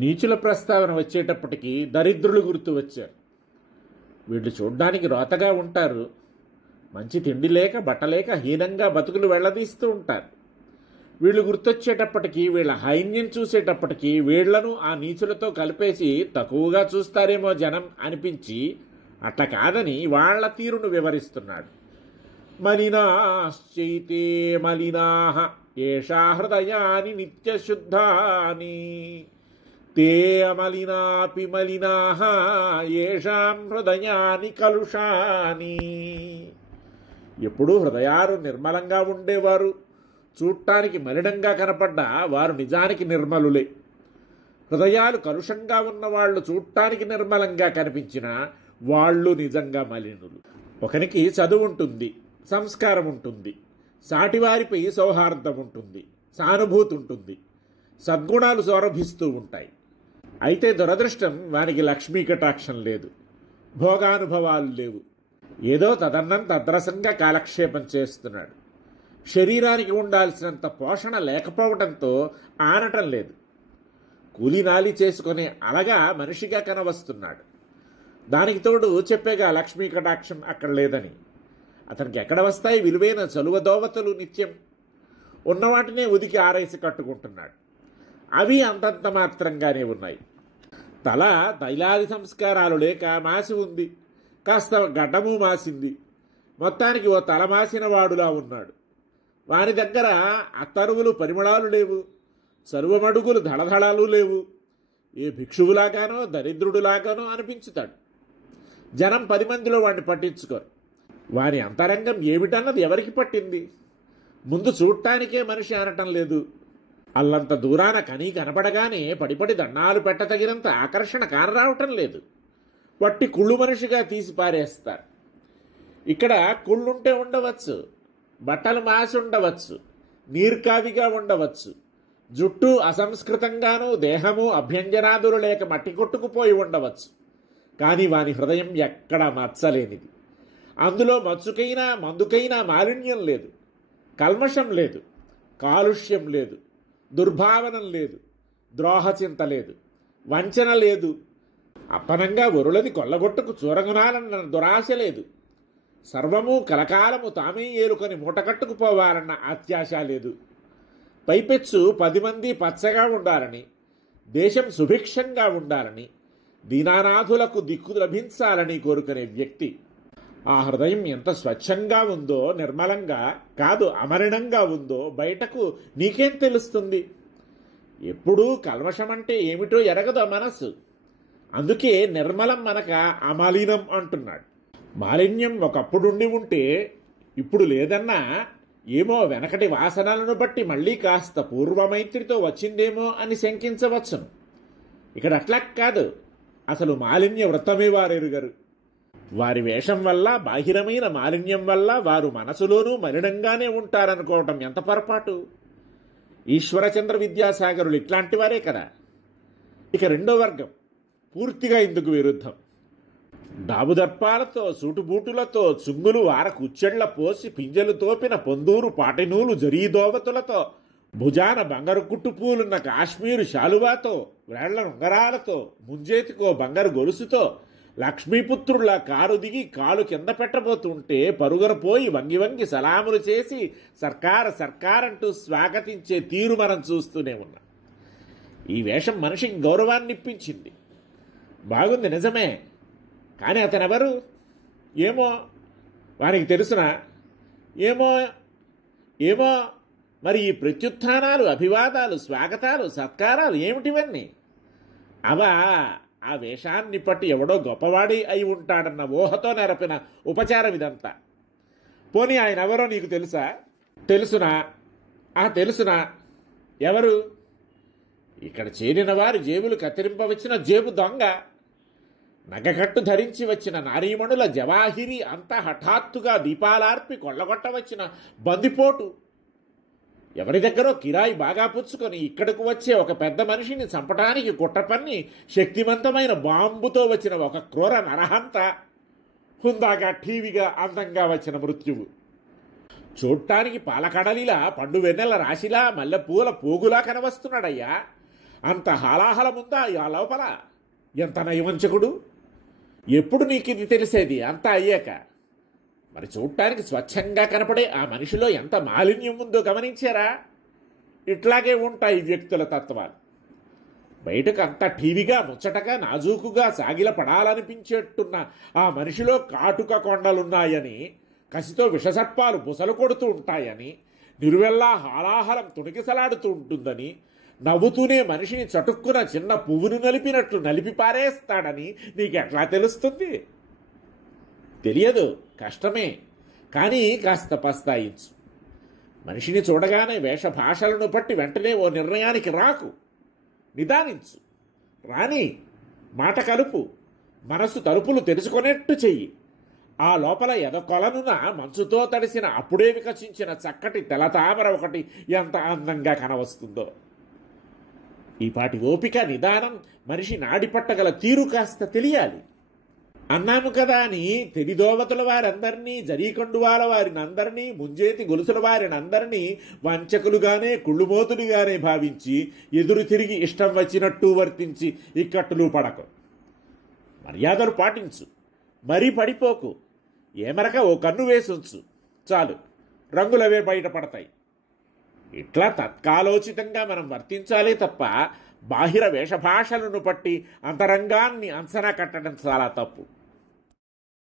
నీచుల ప్రస్తావన వచ్చేటప్పటికి దరిద్రులు గుర్తు వచ్చారు. వీళ్ళు చూడ్డానికి రోతగా ఉంటారు, మంచి తిండి లేక బట్టలేక హీనంగా బతుకులు వెళ్లదీస్తూ ఉంటారు. వీళ్ళు గుర్తొచ్చేటప్పటికి, వీళ్ళ హైన్యం చూసేటప్పటికి వీళ్లను ఆ నీచులతో కలిపేసి తక్కువగా చూస్తారేమో జనం అనిపించి, అట్లా కాదని వాళ్ల తీరును వివరిస్తున్నాడు. మలినాశ్చైతే మలినాః ఏషా హృదయాని నిత్యశుద్ధాని తే అమలినాపి మలినాః ఏషాం హృదయాని కలుషాని. ఎప్పుడూ హృదయాలు నిర్మలంగా ఉండేవారు చూడటానికి మలినంగా కనపడ్డా వారు నిజానికి నిర్మలులే. హృదయాలు కలుషంగా ఉన్నవాళ్లు చూడటానికి నిర్మలంగా కనిపించినా వాళ్ళు నిజంగా మలినులు. ఒకనికి చదువు ఉంటుంది, సంస్కారం ఉంటుంది, సాటివారిపై సౌహార్దం ఉంటుంది, సానుభూతి ఉంటుంది, సద్గుణాలు సౌరభిస్తూ ఉంటాయి. అయితే దురదృష్టం, వానికి లక్ష్మీ కటాక్షం లేదు, భోగానుభవాలు లేవు, ఏదో తదన్నం తద్రసంగా కాలక్షేపం చేస్తున్నాడు. శరీరానికి ఉండాల్సినంత పోషణ లేకపోవడంతో ఆనటం లేదు, కూలీనాలి చేసుకునే అలగా మనిషిగా కనవస్తున్నాడు. దానికి తోడు చెప్పేగా లక్ష్మీ కటాక్షం అక్కడ లేదని. అతనికి ఎక్కడ వస్తాయి విలువైన చలువదోవతలు? నిత్యం ఉన్నవాటినే ఉదికి ఆరేసి కట్టుకుంటున్నాడు. అవి అంతంత మాత్రంగానే ఉన్నాయి. తల తైలాది సంస్కారాలు లేక మాసి ఉంది, కాస్త గడ్డము మాసింది, మొత్తానికి ఓ తల మాసిన వాడులా ఉన్నాడు. వాని దగ్గర అత్తరువులు పరిమళాలు లేవు, సర్వమడుగులు ధళధళాలు లేవు. ఏ భిక్షువులాగానో దరిద్రుడులాగానో అనిపించుతాడు. జనం 10 మందిలో వాడిని పట్టించుకోరు. వాని అంతరంగం ఏమిటన్నది ఎవరికి పట్టింది? ముందు చూడటానికే మనిషి అనటం లేదు, అల్లంత దూరాన కనీ కనపడగానే పడిపడి దండాలు పెట్టతగినంత ఆకర్షణ కానరావటం లేదు. వట్టి కుళ్ళు మనిషిగా తీసి పారేస్తారు. ఇక్కడ కుళ్ళుంటే ఉండవచ్చు, బట్టలు మాసి ఉండవచ్చు, నీర్కావిగా ఉండవచ్చు, జుట్టు అసంస్కృతంగానూ దేహము అభ్యంజనాదులు లేక మట్టి కొట్టుకుపోయి ఉండవచ్చు. కానీ వాని హృదయం ఎక్కడా మచ్చలేనిది. అందులో మచ్చుకైనా మందుకైనా మాలిన్యం లేదు, కల్మషం లేదు, కాలుష్యం లేదు, దుర్భావనం లేదు, ద్రోహచింత లేదు, వంచన లేదు, అప్పనంగా వరులది కొల్లగొట్టుకు చూరగునాలన్న దురాశ లేదు, సర్వము కలకాలము తామే ఏలుకొని మూటకట్టుకుపోవాలన్న అత్యాశ లేదు. పైపెచ్చు 10 మంది పచ్చగా ఉండాలని, దేశం సుభిక్షంగా ఉండాలని, దీనానాథులకు దిక్కు లభించాలని కోరుకునే వ్యక్తి. ఆ హృదయం ఎంత స్వచ్ఛంగా ఉందో, నిర్మలంగా కాదు అమలినంగా ఉందో బయటకు నీకేం తెలుస్తుంది? ఎప్పుడూ కల్మషమంటే ఏమిటో ఎరగదు మనస్సు. అందుకే నిర్మలం మనక అమలినం అంటున్నాడు. మాలిన్యం ఒకప్పుడుండి ఉంటే ఇప్పుడు లేదన్నా ఏమో వెనకటి వాసనలను బట్టి మళ్ళీ కాస్త పూర్వమైత్రితో వచ్చిందేమో అని శంకించవచ్చును. ఇక్కడ అట్లా కాదు, అసలు మాలిన్య వృత్తమే వారెరుగరు. వారి వేషం వల్ల, బాహిరమైన మాలిన్యం వల్ల వారు మనసులోనూ మలినంగానే ఉంటారనుకోవటం ఎంత పొరపాటు. ఈశ్వరచంద్ర విద్యాసాగరులు ఇట్లాంటి వారే కదా. ఇక రెండో వర్గం పూర్తిగా ఇందుకు విరుద్ధం. డాబుదర్పాలతో, సూటుబూటులతో, చుంగులు వార కుచ్చెళ్ల పోసి పింజలు తోపిన పొందూరు పాటినూలు జరీదోవతులతో, భుజాన బంగారు కుట్టుపూలున్న కాశ్మీరు శాలువాతో, వేళ్ల ఉంగరాలతో, ముంజేతికో బంగారు గొలుసుతో లక్ష్మీపుత్రుల్లా కారు దిగి కాలు కింద పెట్టబోతుంటే పరుగున పోయి వంగి వంగి సలాములు చేసి సర్కార్ అంటూ స్వాగతించే తీరు మనం చూస్తూనే ఉన్నాం. ఈ వేషం మనిషికి గౌరవాన్ని ఇప్పించింది, బాగుంది నిజమే. కానీ అతనెవరు? ఏమో వానికి తెలుసునా? ఏమో మరి ఈ ప్రత్యుత్థానాలు, అభివాదాలు, స్వాగతాలు, సత్కారాలు ఏమిటివన్నీ? అవా ఆ వేషాన్ని పట్టి ఎవడో గొప్పవాడి అయి ఉంటాడన్న ఊహతో నెరపిన ఉపచారం ఇదంతా. పోనీ ఆయన ఎవరో నీకు తెలుసా? తెలుసునా? తెలుసునా? ఎవరు? ఇక్కడ చేరిన వారి జేబులు కత్తిరింపవచ్చిన జేబు దొంగ, నగకట్టు ధరించి వచ్చిన నారీమణుల జవాహిరి అంతా హఠాత్తుగా దీపాలార్పి కొల్లగొట్టవచ్చిన బందిపోటు, ఎవరి దగ్గరో కిరాయి బాగా పుచ్చుకొని ఇక్కడకు వచ్చే ఒక పెద్ద మనిషిని చంపటానికి కుట్రపన్ని శక్తివంతమైన బాంబుతో వచ్చిన ఒక క్రూర నరహంత, హుందాగా ఠీవిగా అందంగా వచ్చిన మృత్యువు, చూడటానికి పాలకడలిలా పండు వెన్నెల రాశిలా మల్లెపూల పోగులా కనవస్తున్నాడయ్యా. అంత హాలాహలముందా ఆ లోపల? ఎంత నయవంచకుడు! ఎప్పుడు నీకు ఇది తెలిసేది? అంతా అయ్యాక. మరి చూడటానికి స్వచ్ఛంగా కనపడే ఆ మనిషిలో ఎంత మాలిన్యం ఉందో గమనించారా? ఇట్లాగే ఉంటాయి వ్యక్తుల తత్వాలు. బయటకు అంత టీవీగా ముచ్చటగా నాజూకుగా సాగిల పడాలనిపించేట్టున్న ఆ మనిషిలో కాటుక కొండలున్నాయని, కసితో విషసర్పాలు బుసలు కొడుతూ ఉంటాయని, నిరువెల్లా హాలాహలం తుణికిసలాడుతూ ఉంటుందని, నవ్వుతూనే మనిషిని చటుక్కున చిన్న పువ్వును నలిపినట్లు నలిపి పారేస్తాడని నీకెట్లా తెలుస్తుంది? తెలియదు, కష్టమే. కానీ కాస్త పస్తాయించు. మనిషిని చూడగానే వేషభాషలను బట్టి వెంటనే ఓ నిర్ణయానికి రాకు. నిదానించు. రాని మాట కలుపు. మనసు తలుపులు తెరుచుకునేట్టు చెయ్యి. ఆ లోపల ఎదకొలనున మంచుతో తడిసిన అప్పుడే వికసించిన చక్కటి తెలతామర ఒకటి ఎంత అందంగా కనవస్తుందో. ఈపాటి ఓపిక, నిదానం, మనిషి నాడిపట్టగల తీరు కాస్త తెలియాలి. అన్నాము కదా అని తెరిదోవతుల వారందరినీ, జరీకండువాల వారినందరినీ, ముంజేతి గొలుసుల వారినందరినీ వంచకులుగానే, కుళ్ళుమోతులుగానే భావించి ఎదురు తిరిగి ఇష్టం వచ్చినట్టు వర్తించి ఇక్కట్టులు పడకు. మర్యాదలు పాటించు. మరీ పడిపోకు. ఏమరక ఓ కన్ను వేసుంచు చాలు, రంగులవే బయటపడతాయి. ఇట్లా తత్కాలోచితంగా మనం వర్తించాలే తప్ప బాహిర వేషభాషలను బట్టి అంతరంగాన్ని అంచనా కట్టడం చాలా తప్పు.